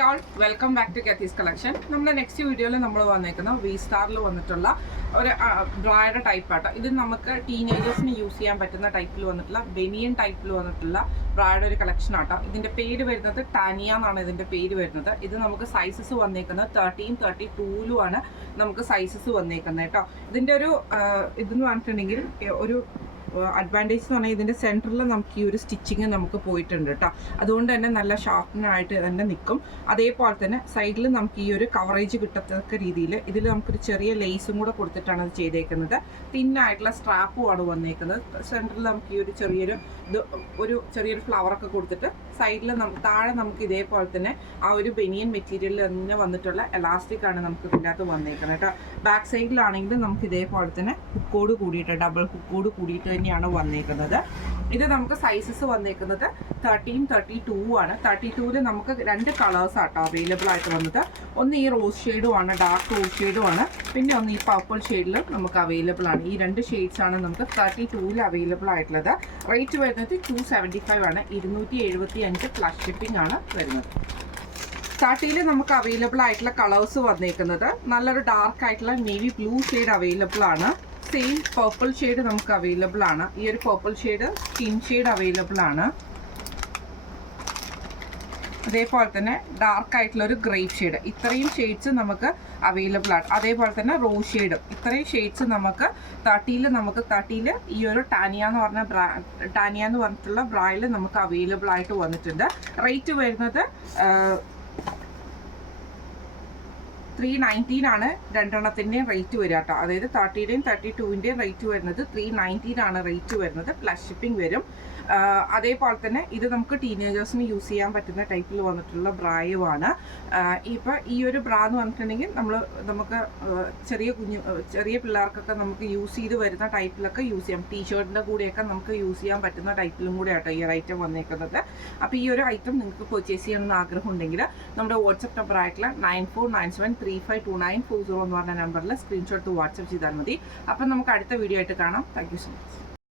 Hi all, welcome back to Kethi's collection. നമ്മുടെ next വീഡിയോയിൽ നമ്മൾ വന്നേക്കുന്ന വി സ്റ്റാറിൽ വന്നിട്ടുള്ള ഒരു ബ്രായുടെ ടൈപ്പാട്ടോ. ഇത് നമുക്ക് ടീനേജേഴ്സിന് യൂസ് ചെയ്യാൻ പറ്റുന്ന ടൈപ്പിൽ വന്നിട്ടുള്ള ബെനിയൻ ടൈപ്പിൽ വന്നിട്ടുള്ള ബ്രായുടെ ഒരു കളക്ഷൻ ആട്ടോ. ഇതിൻ്റെ പേര് വരുന്നത് ടാനിയ എന്നാണ് ഇതിൻ്റെ പേര് വരുന്നത്. ഇത് നമുക്ക് സൈസസ് വന്നേക്കുന്നത് 13, 32 നമുക്ക് സൈസസ് വന്നേക്കുന്നത് കേട്ടോ. ഇതിൻ്റെ ഒരു ഇതെന്ന് പറഞ്ഞിട്ടുണ്ടെങ്കിൽ ഒരു അഡ്വാൻറ്റേജ് എന്ന് പറഞ്ഞാൽ ഇതിൻ്റെ സെൻറ്ററിൽ നമുക്ക് ഈ ഒരു സ്റ്റിച്ചിങ് നമുക്ക് പോയിട്ടുണ്ട് കേട്ടോ. അതുകൊണ്ട് തന്നെ നല്ല ഷാർപ്പനായിട്ട് തന്നെ നിൽക്കും. അതേപോലെ തന്നെ സൈഡിൽ നമുക്ക് ഈ ഒരു കവറേജ് കിട്ടത്തക്ക രീതിയിൽ ഇതിൽ നമുക്കൊരു ചെറിയ ലേസും കൂടെ കൊടുത്തിട്ടാണ് അത് ചെയ്തേക്കുന്നത്. തിന്നായിട്ടുള്ള സ്ട്രാപ്പുമാണ് വന്നേക്കുന്നത്. സെൻറ്ററിൽ നമുക്ക് ഈ ഒരു ചെറിയൊരു ഫ്ലവറൊക്കെ കൊടുത്തിട്ട് സൈഡിൽ താഴെ നമുക്ക് ഇതേപോലെ തന്നെ ആ ഒരു ബനിയൻ മെറ്റീരിയലിൽ തന്നെ വന്നിട്ടുള്ള എലാസ്റ്റിക് ആണ് നമുക്ക് ഇതിൻ്റെ അകത്ത് വന്നേക്കുന്നത് കേട്ടോ. ബാക്ക് സൈഡിലാണെങ്കിലും നമുക്ക് ഇതേപോലെ തന്നെ ഹുക്കോട് കൂടിയിട്ട് ഡബിൾ ഹുക്കോട് കൂടിയിട്ട് തന്നെയാണ് വന്നേക്കുന്നത്. ഇത് നമുക്ക് സൈസസ് വന്നേക്കുന്നത് 13, 32 ആണ്. 32-ൽ നമുക്ക് 2 കളേഴ്സ് ആട്ടോ അവൈലബിൾ ആയിട്ട് വന്നത്. ഒന്ന് ഈ റോസ് ഷെയ്ഡും ആണ്, ഡാർക്ക് റോസ് ഷെയ്ഡും ആണ്. പിന്നെ ഒന്ന് ഈ പർപ്പിൾ ഷെയ്ഡിലും നമുക്ക് അവൈലബിൾ ആണ്. ഈ 2 ഷെയ്ഡ്സ് ആണ് നമുക്ക് 32-ൽ അവൈലബിൾ ആയിട്ടുള്ളത്. റേറ്റ് വരുന്നത് 275 ആണ്. 275 പ്ലസ് ഷിപ്പിംഗ് ആണ് വരുന്നത്. 30-ൽ നമുക്ക് അവൈലബിൾ ആയിട്ടുള്ള കളേഴ്സ് വന്നേക്കുന്നത് നല്ലൊരു ഡാർക്ക് ആയിട്ടുള്ള നേവി ബ്ലൂ ഷെയ്ഡ് അവൈലബിൾ ആണ്. സെയിം പർപ്പിൾ ഷെയ്ഡ് നമുക്ക് അവൈലബിൾ ആണ്. ഈ ഒരു purple shade skin shade available ആണ്. അതേപോലെ തന്നെ ഡാർക്ക് ആയിട്ടുള്ള ഒരു ഗ്രേപ്പ് ഷെയ്ഡ്, ഇത്രയും ഷെയ്ഡ്സ് നമുക്ക് അവൈലബിൾ ആണ്. അതേപോലെ തന്നെ റോസ് ഷെയ്ഡും ഇത്രയും ഷെയ്ഡ്സ് നമുക്ക് 30-ൽ ഈ ഒരു ടാനിയ എന്ന് പറഞ്ഞിട്ടുള്ള ബ്രായിൽ നമുക്ക് അവൈലബിൾ ആയിട്ട് വന്നിട്ടുണ്ട്. റേറ്റ് വരുന്നത് 319 ആണ് രണ്ടെണ്ണത്തിൻ്റെയും റേറ്റ് വരിക കേട്ടോ. അതായത് 30-ൻ്റെയും 32-ൻ്റെയും റേറ്റ് വരുന്നത് 319 ആണ് റേറ്റ് വരുന്നത്. പ്ലസ് ഷിപ്പിംഗ് വരും. അതേപോലെ തന്നെ ഇത് നമുക്ക് ടീനേജേഴ്സിന് യൂസ് ചെയ്യാൻ പറ്റുന്ന ടൈപ്പിൽ വന്നിട്ടുള്ള ബ്രായുമാണ്. ഇപ്പോൾ ഈ ഒരു ബ്രാ എന്ന് പറഞ്ഞിട്ടുണ്ടെങ്കിൽ നമുക്ക് ചെറിയ പിള്ളേർക്കൊക്കെ നമുക്ക് യൂസ് ചെയ്ത് വരുന്ന ടൈപ്പിലൊക്കെ യൂസ് ചെയ്യാം. ടീഷർട്ടിൻ്റെ കൂടെയൊക്കെ നമുക്ക് യൂസ് ചെയ്യാൻ പറ്റുന്ന ടൈപ്പിലും കൂടെ ആട്ടോ ഈ ഒരു ഐറ്റം വന്നേക്കുന്നത്. അപ്പോൾ ഈ ഒരു ഐറ്റം നിങ്ങൾക്ക് പർച്ചേസ് ചെയ്യണമെന്ന് ആഗ്രഹം ഉണ്ടെങ്കിൽ നമ്മുടെ വാട്സപ്പ് നമ്പർ ആയിട്ടുള്ള 9497352940 എന്ന് പറഞ്ഞ നമ്പറിൽ സ്ക്രീൻഷോട്ട് വാട്സപ്പ് ചെയ്താൽ മതി. അപ്പം നമുക്ക് അടുത്ത വീഡിയോ ആയിട്ട് കാണാം. Thank you so much.